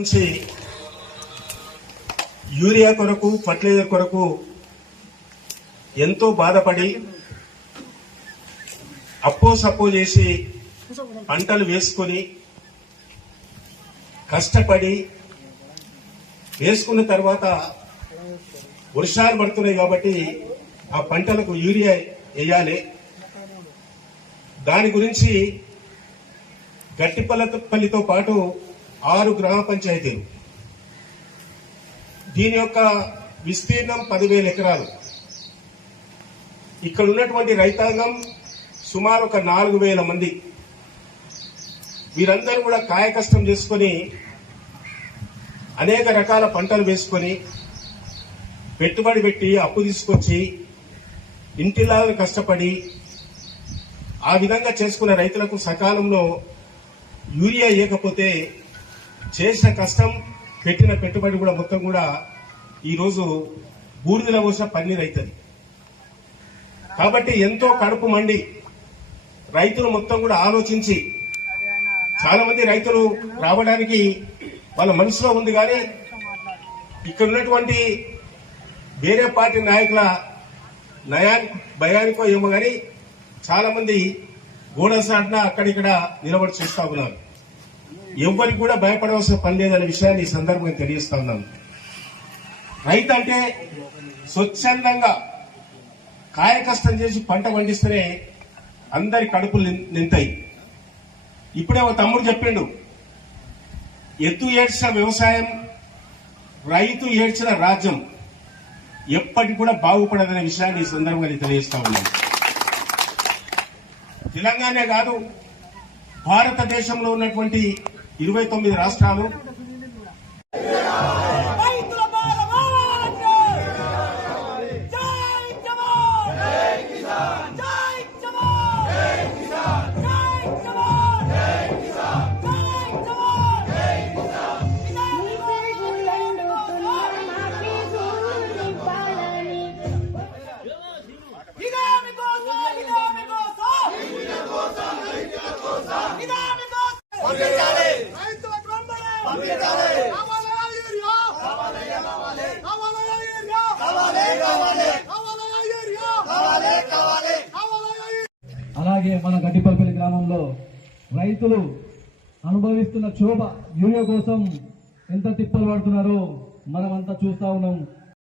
నుంచి యూరియా కొరకు ఫర్టిలైజర్ కొరకు ఎంతో బాధపడి అప్పో చేసి పంటలు వేసుకొని కష్టపడి వేసుకున్న తర్వాత వర్షాలు పడుతున్నాయి కాబట్టి ఆ పంటలకు యూరియా వేయాలి. దాని గురించి గట్టిపల్లితో పాటు 6 గ్రామ పంచాయతీలు, దీని యొక్క విస్తీర్ణం 10,000 ఎకరాలు. ఇక్కడ ఉన్నటువంటి రైతాంగం సుమారు ఒక 4,000 మంది. వీరందరూ కూడా కాయ కష్టం చేసుకుని అనేక రకాల పంటలు వేసుకొని పెట్టుబడి పెట్టి అప్పు తీసుకొచ్చి ఇంటిలా కష్టపడి ఆ విధంగా చేసుకున్న రైతులకు సకాలంలో యూరియా ఇవ్వకపోతే చేసిన కష్టం పెట్టిన పెట్టుబడి కూడా మొత్తం కూడా ఈరోజు బూడిదల పోసిన పన్నీరు అవుతుంది. కాబట్టి ఎంతో కడుపు మండి రైతులు మొత్తం కూడా ఆలోచించి, చాలా మంది రైతులు రావడానికి వాళ్ళ మనసులో ఉంది, కానీ ఇక్కడ ఉన్నటువంటి వేరే పార్టీ నాయకుల భయానికో ఏమో కానీ చాలా మంది గూడసాటిన అక్కడిక్కడ నిలబడి చూస్తా ఉన్నారు. ఎవరికి కూడా భయపడవలసిన పని లేదనే విషయాన్ని ఈ సందర్భంగా తెలియజేస్తా ఉన్నాను. రైతు అంటే స్వచ్ఛందంగా కాయ కష్టం చేసి పంట పండిస్తేనే అందరి కడుపులు నింతాయి. ఇప్పుడే ఒక తమ్ముడు చెప్పిండు, ఎత్తు ఏడ్చిన వ్యవసాయం, రైతు ఏడ్చిన రాజ్యం ఎప్పటికి కూడా బాగుపడదనే విషయాన్ని ఈ సందర్భంగా తెలియజేస్తా ఉన్నాను. తెలంగాణ కాదు, భారతదేశంలో ఉన్నటువంటి 29 రాష్ట్రాలు అలాగే మన గడ్డిపల్లి గ్రామంలో రైతులు అనుభవిస్తున్న క్షోభ, యూరియా కోసం ఎంత తిప్పలు పడుతున్నారో మనమంతా చూస్తా ఉన్నాం.